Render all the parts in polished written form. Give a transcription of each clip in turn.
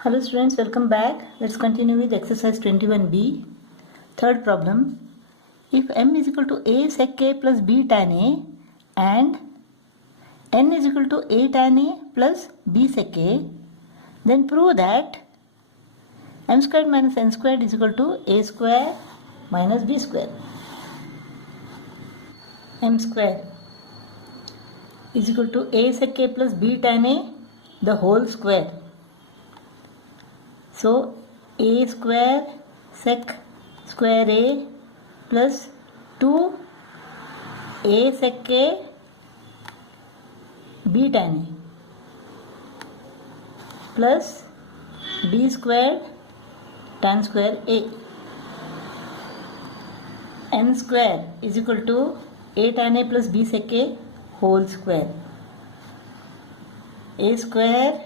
Hello students, welcome back. Let's continue with exercise 21b. Third problem. If m is equal to a sec a plus b tan a and n is equal to a tan a plus b sec a, then prove that m squared minus n squared is equal to a square minus b square. M square is equal to a sec a plus b tan a the whole square. So a square sec square a plus 2 a sec a b tan a plus b squared tan square a. N square is equal to a tan a plus b sec a whole square. A square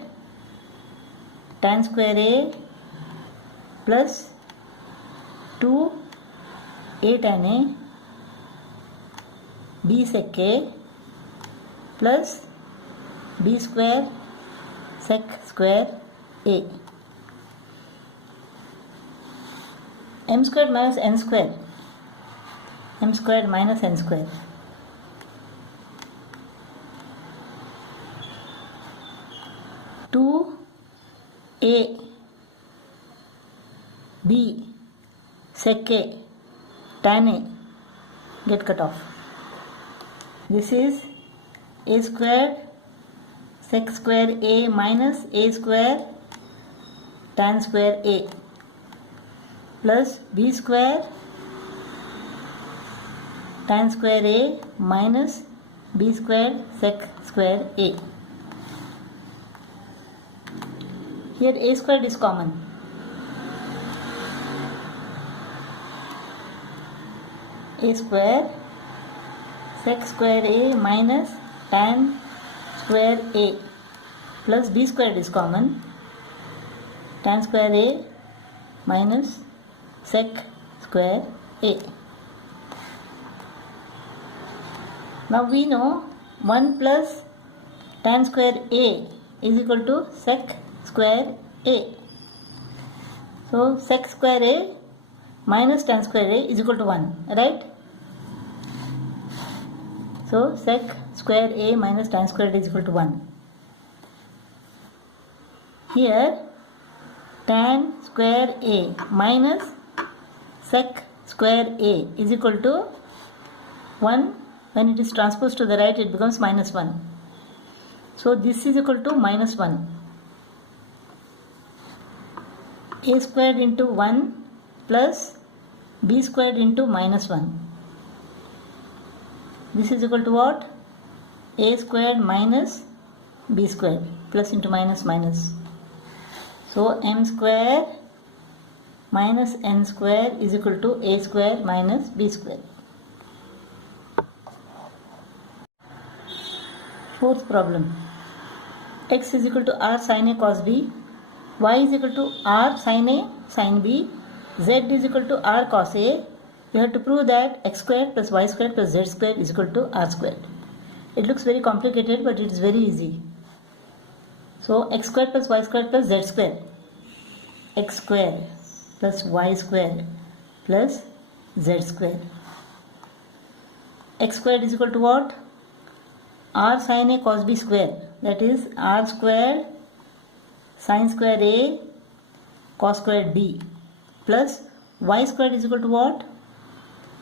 tan square a plus 2 a tan a b sec a plus b square sec square a. M squared minus n square. M squared minus n square. Two a b sec a tan a get cut off. This is a squared sec square a minus a square tan square a plus b square tan square a minus b square sec square a. Here a squared is common. A square sec square a minus tan square a plus b squared is common. Tan square a minus sec square a. Now we know 1 plus tan square a is equal to sec square a. So sec square a minus tan square a is equal to 1, right? So sec square a minus tan square a is equal to 1. Here tan square a minus sec square a is equal to 1. When it is transposed to the right, it becomes minus 1. So this is equal to minus 1. A squared into 1 plus b squared into minus 1. This is equal to what? A squared minus b squared plus into minus minus. So m square minus n square is equal to a square minus b square. Fourth problem. X is equal to r sin a cos b, y is equal to r sin a sin b, z is equal to r cos a. You have to prove that x squared plus y squared plus z squared is equal to r squared. It looks very complicated, but it is very easy. So x squared plus y squared plus z squared. X squared plus y squared plus z squared. X squared is equal to what? R sin a cos b square. That is r squared sin square a cos squared b plus y squared is equal to what?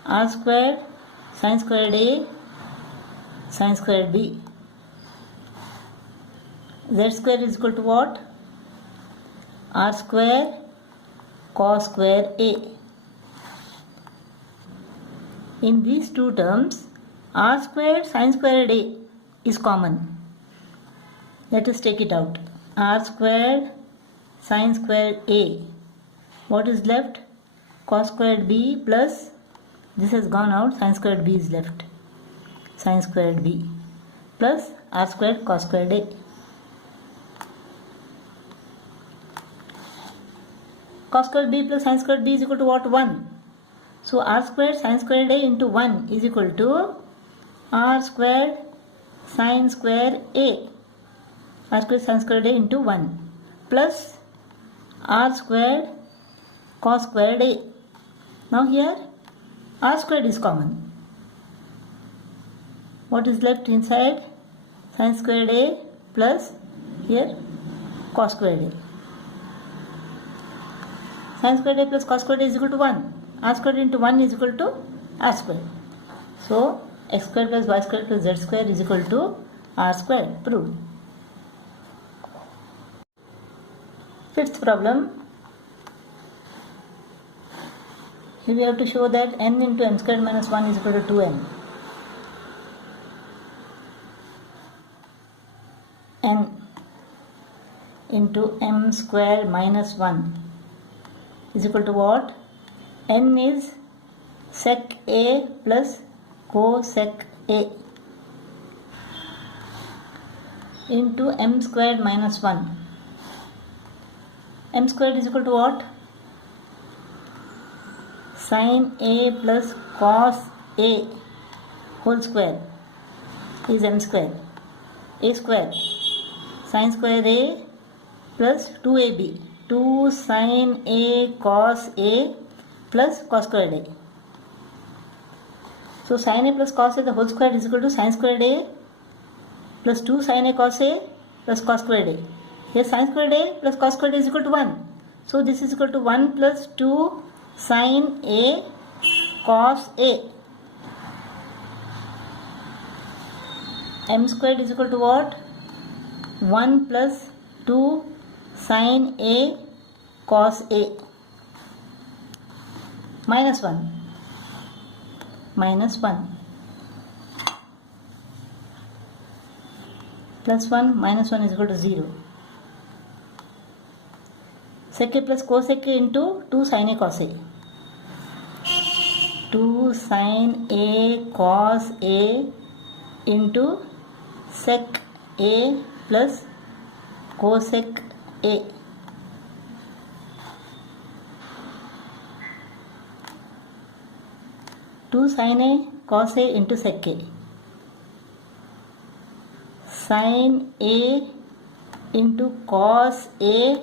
R squared sin squared a sin squared b. Z square is equal to what? R square cos square a. In these two terms, r squared sin squared a is common. Let us take it out. R squared sin squared a. What is left? Cos squared b plus, this has gone out, sin squared b is left. Sin squared b plus r squared cos squared a. Cos squared b plus sin squared b is equal to what? 1. So r squared sin squared a into 1 is equal to r squared sin square a. r square sin squared a into 1 plus r squared cos squared a. Now here r squared is common. What is left inside? Sin squared a plus here cos squared a. Sin squared a plus cos squared a is equal to 1. R squared into 1 is equal to r squared. So x squared plus y squared plus z squared is equal to r squared. Proved. Fifth problem. Here we have to show that n into m squared minus 1 is equal to 2m. N into m square minus 1 is equal to what? N is sec a plus cosec a into m squared minus 1. M squared is equal to what? Sin a plus cos a whole square is m square. A square sin square a plus 2ab. 2 sin a cos a plus cos squared a. So sin a plus cos a the whole square is equal to sin squared a plus 2 sin a cos a plus cos squared a. Here sin squared a plus cos squared a is equal to 1. So this is equal to 1 plus 2 sin a cos a. M squared is equal to what? 1 plus 2 sin a cos a minus 1 plus 1 minus 1 is equal to 0. Sec a plus cosec a into 2 sin a cos a. 2 sin a cos a into sec a plus cosec a. Two sin a cos a into sec a. Sin a into cos a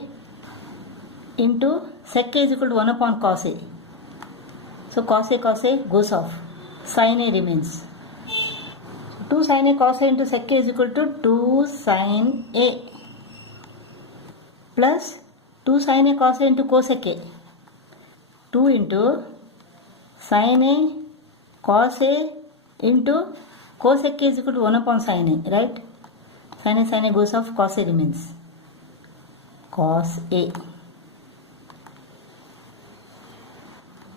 into sec a is equal to 1 upon cos a. So cos a goes off. Sin a remains. 2 sin a cos a into sec a is equal to 2 sin a plus 2 sin a cos a into cosec a. 2 into sin a cos a into cosec a is equal to 1 upon sin a, right? Sin a goes off, cos a remains. Cos a.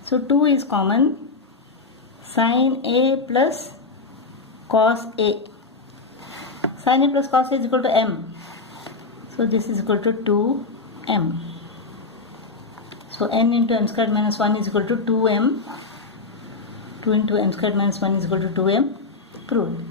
So 2 is common. Sin a plus cos a. Sin a plus cos a is equal to m. So this is equal to 2m. So n into m squared minus 1 is equal to 2m. 2 into m squared minus 1 is equal to 2m. Proved.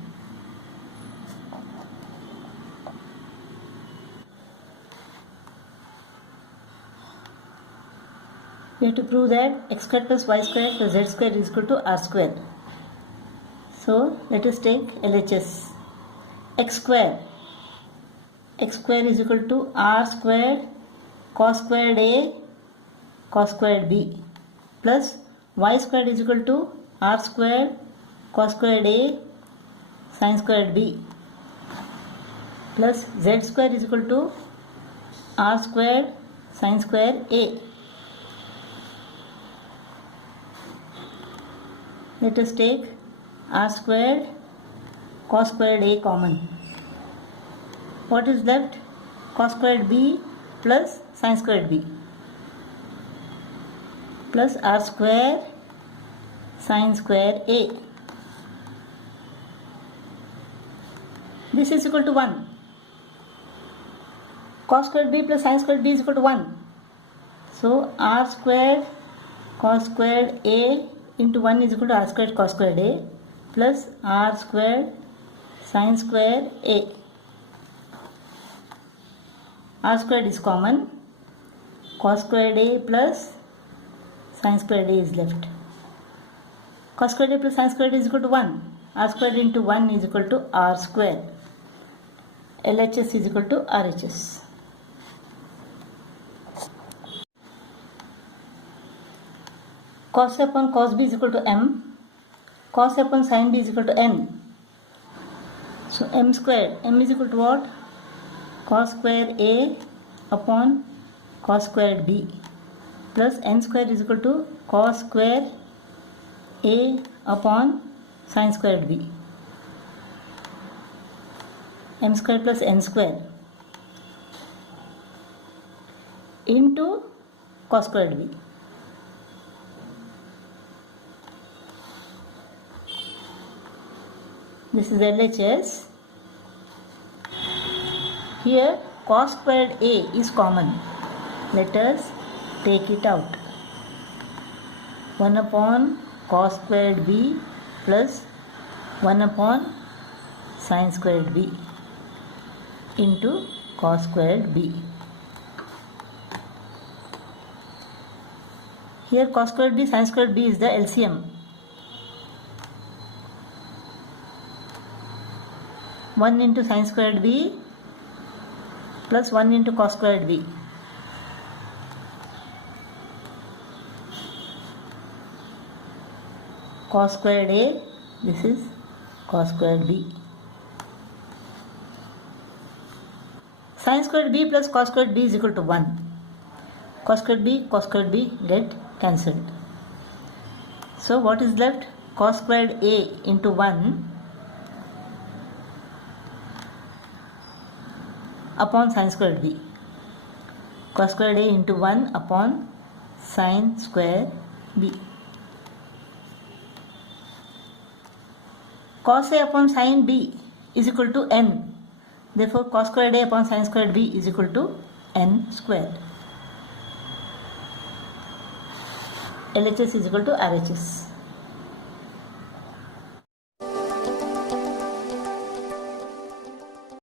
We have to prove that x squared plus y squared plus z squared is equal to r squared. So let us take LHS. X square is equal to r squared cos squared a cos squared b plus y squared is equal to r squared cos squared a sin squared b plus z squared is equal to r squared sin squared a. Let us take r squared cos squared a common. What is left? Cos squared b plus sin squared b plus r square sin square a. This is equal to 1. Cos squared b plus sin squared b is equal to 1. So r squared cos squared a into 1 is equal to r squared cos squared a plus r squared sin square a. R squared is common. Cos squared a plus sin squared a is left. Cos squared a plus sin squared a is equal to 1. R squared into 1 is equal to r square. LHS is equal to RHS. Cos A upon cos B is equal to M. Cos A upon sin B is equal to N. So M squared, M is equal to what? Cos square A upon cos squared B plus N square is equal to cos square A upon sin squared B. M square plus N square into cos squared B. This is LHS. Here cos squared A is common. Let us take it out. 1 upon cos squared B plus 1 upon sin squared B into cos squared B. Here cos squared B, sin squared B is the LCM. 1 into sin squared B plus 1 into cos squared B. Cos squared A, this is cos squared B. Sin squared B plus cos squared B is equal to 1. Cos squared B get cancelled. So what is left? Cos squared A into 1 upon sin squared B. Cos squared A into 1 upon sin square B. Cos A upon sin B is equal to n. Therefore cos squared A upon sin squared B is equal to n squared. LHS is equal to RHS.